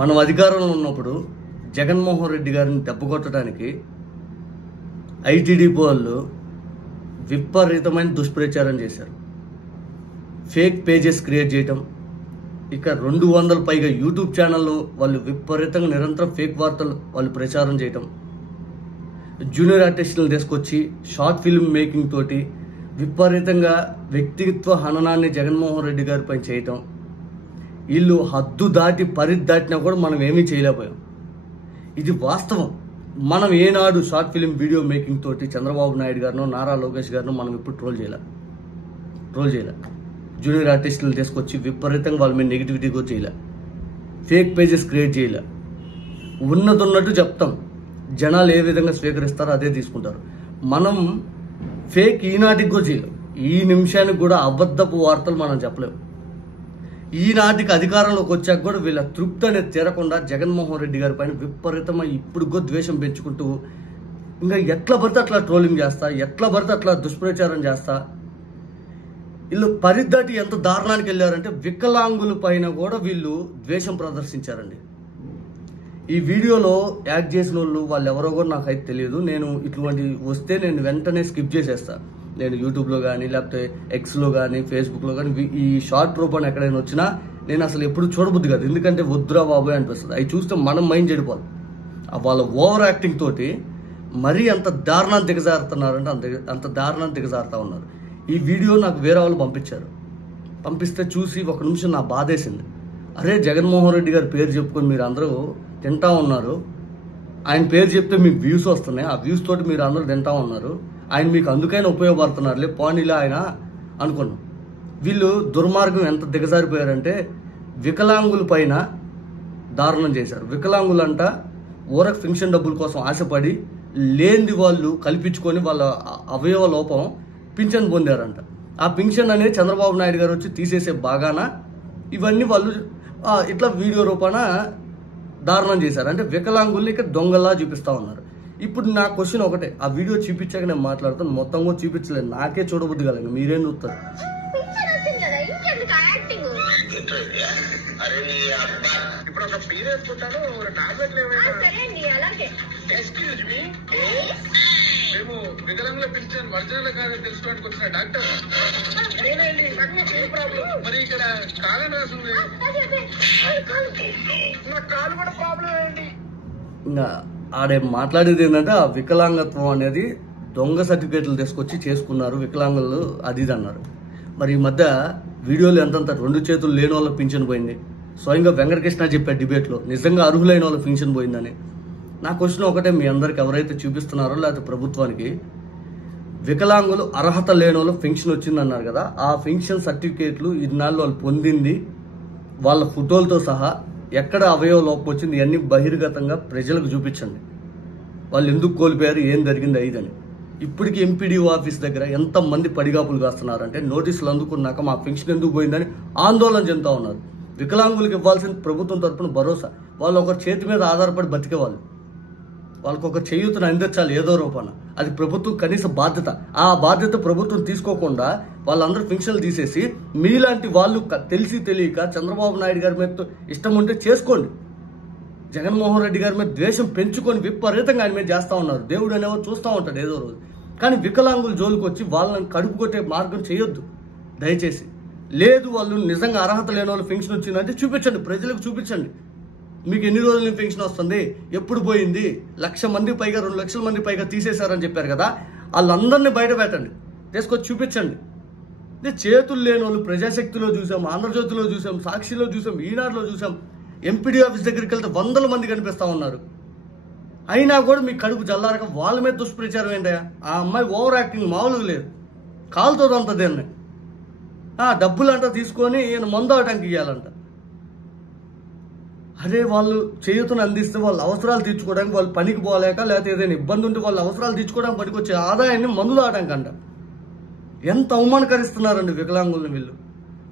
మనం అధికారంలో ఉన్నప్పుడు జగన్మోహన్ రెడ్డి గారిని దెబ్బకొట్టడానికి ఐటీడీపీ వాళ్ళు విపరీతమైన దుష్ప్రచారం చేశారు. ఫేక్ పేజెస్ క్రియేట్ చేయటం, ఇక 200 పైగా యూట్యూబ్ ఛానళ్ళు వాళ్ళు విపరీతంగా నిరంతరం ఫేక్ వార్తలు వాళ్ళు ప్రచారం చేయటం, జూనియర్ ఆర్టిస్టులను తీసుకొచ్చి షార్ట్ ఫిల్మ్ మేకింగ్ తోటి విపరీతంగా వ్యక్తిత్వ హననాన్ని జగన్మోహన్ రెడ్డి గారి పైన చేయటం, వీళ్ళు హద్దు దాటి పరిధి దాటినా కూడా మనం ఏమీ చేయలేకపోయాం. ఇది వాస్తవం. మనం ఏనాడు షార్ట్ ఫిల్మ్ వీడియో మేకింగ్ తోటి చంద్రబాబు నాయుడు గారినో నారా లోకేష్ గారినో మనం ఇప్పుడు ట్రోల్ చేయలే. జూనియర్ ఆర్టిస్టులను తీసుకొచ్చి విపరీతంగా వాళ్ళ మీద నెగిటివిటీ కూడా చేయలే, ఫేక్ పేజెస్ క్రియేట్ చేయలే. ఉన్నట్టు చెప్తాం, జనాలు ఏ విధంగా స్వీకరిస్తారో అదే తీసుకుంటారు. మనం ఫేక్ ఈనాటికి కూడా చేయలేం, ఈ నిమిషానికి కూడా అబద్ధపు వార్తలు మనం చెప్పలేము. ఈనాటికి అధికారంలోకి వచ్చాక కూడా వీళ్ళ తృప్తి అనేది తీరకుండా జగన్మోహన్ రెడ్డి గారి పైన విపరీతమైన ఇప్పుడు కూడా ద్వేషం పెంచుకుంటూ ఇంకా ఎట్లా పడితే అట్లా ట్రోలింగ్ చేస్తా, ఎట్లా పడితే అట్లా దుష్ప్రచారం చేస్తా. వీళ్ళు పరిదాటి ఎంత దారుణానికి వెళ్ళారంటే వికలాంగుల పైన కూడా వీళ్ళు ద్వేషం ప్రదర్శించారండి. ఈ వీడియోలో యాక్ట్ చేసిన వాళ్ళు ఎవరో కూడా నాకైతే తెలియదు. నేను ఇటువంటి వస్తే నేను వెంటనే స్కిప్ చేసేస్తాను. నేను యూట్యూబ్లో కానీ లేకపోతే ఎక్స్లో కానీ ఫేస్బుక్లో కానీ ఈ షార్ట్ రూపాన్ని ఎక్కడైనా వచ్చినా నేను అసలు ఎప్పుడు చూడబుద్ది కాదు. ఎందుకంటే వద్దురా బాబోయ్ అనిపిస్తుంది. అవి చూస్తే మనం మైండ్ చెడిపోదు. వాళ్ళ ఓవర్ యాక్టింగ్ తోటి మరీ అంత దారుణాన్ని దిగజారుతున్నారంటే అంత దారుణాన్ని దిగజారుతూ ఉన్నారు. ఈ వీడియో నాకు వేరే వాళ్ళు పంపిస్తే చూసి ఒక నిమిషం నా బాధేసింది. అరే, జగన్మోహన్ రెడ్డి గారి పేరు చెప్పుకొని మీరు అందరూ తింటా ఉన్నారు, ఆయన పేరు చెప్తే మీకు వ్యూస్ వస్తున్నాయి, ఆ వ్యూస్ తోటి మీరు అందరూ తింటా ఉన్నారు, ఆయన మీకు అందుకైనా ఉపయోగపడుతున్నారులే పోనీలే ఆయన అనుకున్నాం. వీళ్ళు దుర్మార్గం ఎంత దిగజారిపోయారంటే వికలాంగుల పైన దారుణం చేశారు. వికలాంగులంట ఊరకు పెన్షన్ డబ్బుల కోసం ఆశపడి లేనిది వాళ్ళు కల్పించుకొని వాళ్ళ అవయవ లోపం పింఛన్ పొందారంట. ఆ పింఛన్ అనేది చంద్రబాబు నాయుడు గారు వచ్చి తీసేసే బాగాన ఇవన్నీ వాళ్ళు ఇట్లా వీడియో రూపాన దారుణం చేశారు. అంటే వికలాంగుల్ని ఇక్కడ దొంగలా చూపిస్తా ఉన్నారు. ఇప్పుడు నా క్వశ్చన్ ఒకటే, ఆ వీడియో చూపించాక నేను మాట్లాడుతాను, మొత్తం కూడా చూపించలేదు, నాకే చూడబుద్ది కాలేదు, మీరేం చూస్తారు? వికలాంగుల పెన్షన్ ఒరిజినల్ కాదని తెలుసుకోవడానికి వచ్చిన డాక్టర్ మరి ఇక్కడ కాలం రాసింది, నా కాలు కూడా ప్రాబ్లం ఏంటి. ఇంకా ఆడే మాట్లాడేది ఏంటంటే ఆ వికలాంగత్వం అనేది దొంగ సర్టిఫికేట్లు తీసుకొచ్చి చేసుకున్నారు వికలాంగులు అది ఇది అన్నారు. మరి ఈ మధ్య వీడియోలు ఎంతంత 2 చేతులు లేని వాళ్ళ పింఛన్ పోయింది. స్వయంగా వెంకటకృష్ణ చెప్పారు డిబేట్లో నిజంగా అర్హులైన వాళ్ళ పింఛన్ పోయిందని. నా క్వశ్చన్ ఒకటే, మీ అందరికి ఎవరైతే చూపిస్తున్నారో లేకపోతే ప్రభుత్వానికి, వికలాంగులు అర్హత లేని వాళ్ళు పెన్షన్ వచ్చిందన్నారు కదా, ఆ పెన్షన్ సర్టిఫికేట్లు ఇన్నాళ్ళు వాళ్ళు పొందింది వాళ్ళ ఫోటోలతో సహా ఎక్కడ అవయవ లోపం వచ్చింది ఇవన్నీ బహిర్గతంగా ప్రజలకు చూపించండి. వాళ్ళు ఎందుకు కోల్పోయారు, ఏం జరిగింది అయిదని. ఇప్పటికీ ఎంపీడీఓ ఆఫీస్ దగ్గర ఎంతమంది పడిగాపులు కాస్తున్నారంటే నోటీసులు అందుకున్నాక మా పెన్షన్ ఎందుకు పోయిందని ఆందోళన చెందుతూ ఉన్నారు. వికలాంగులకు ఇవ్వాల్సిన ప్రభుత్వం తరపున భరోసా, వాళ్ళు ఒక చేతి మీద ఆధారపడి బతికే వాళ్ళకు ఒక చేయూతను అందించాలి ఏదో రూపాన, అది ప్రభుత్వం కనీస బాధ్యత. ఆ బాధ్యత ప్రభుత్వం తీసుకోకుండా వాళ్ళందరూ పెన్షన్లు తీసేసి మీలాంటి వాళ్ళు తెలిసి తెలియక చంద్రబాబు నాయుడు గారి మీద ఇష్టం ఉంటే చేసుకోండి, జగన్మోహన్ రెడ్డి గారి మీద ద్వేషం పెంచుకొని విపరీతంగా ఆయన మీద చేస్తూ ఉన్నారు. దేవుడు అనేవారు చూస్తూ ఉంటాడు ఏదో రోజు. కానీ వికలాంగుల జోలికి వచ్చి వాళ్ళని కడుపు కొట్టే మార్గం చేయొద్దు దయచేసి. లేదు, వాళ్ళు నిజంగా అర్హత లేని వాళ్ళు పెన్షన్ వచ్చిందంటే చూపించండి, ప్రజలకు చూపించండి. మీకు ఎన్ని రోజుల పెన్షన్ వస్తుంది, ఎప్పుడు పోయింది, 1,00,000 మంది పైగా 2 లక్షల మంది పైగా తీసేశారని చెప్పారు కదా, వాళ్ళందరినీ బయట పెట్టండి, తీసుకొచ్చి చూపించండి. చేతులు లేని వాళ్ళు ప్రజాశక్తిలో చూసాం, ఆంధ్రజ్యోతిలో చూసాం, సాక్షిలో చూసాం, ఈనాడులో చూసాం, ఎంపీడీ ఆఫీస్ దగ్గరికి వెళ్తే 100 మంది కనిపిస్తూ ఉన్నారు. అయినా కూడా మీకు కడుపు జల్లారక వాళ్ళ మీద దుష్ప్రచారం ఏంటయా? ఆ అమ్మాయి ఓవర్ యాక్టింగ్ మామూలుగా లేదు, కాలుతోదంత దీన్ని. డబ్బులంట తీసుకొని ఈయన మందు అవటానికి ఇవ్వాలంట. అరే, వాళ్ళు చేయూతను అందిస్తే వాళ్ళ అవసరాలు తీర్చుకోవడానికి, వాళ్ళు పనికి పోలేక లేకపోతే ఏదైనా ఇబ్బంది ఉంటే వాళ్ళ అవసరాలు తీర్చుకోవడానికి పనికొచ్చే ఆదాయాన్ని మందు తాగడానికి అంట. ఎంత అవమానకరిస్తున్నారండి వికలాంగులను వీళ్ళు.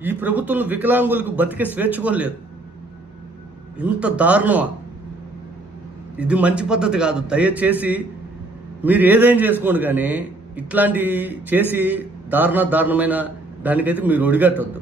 ఈ ప్రభుత్వంలో వికలాంగులకు బతికే స్వేచ్ఛ కూడా లేదు. ఇంత దారుణమా? ఇది మంచి పద్ధతి కాదు. దయచేసి మీరు ఏదైనా చేసుకోండి, కానీ ఇట్లాంటి చేసి దారుణమైన దానికైతే మీరు ఒడిగట్టొద్దు.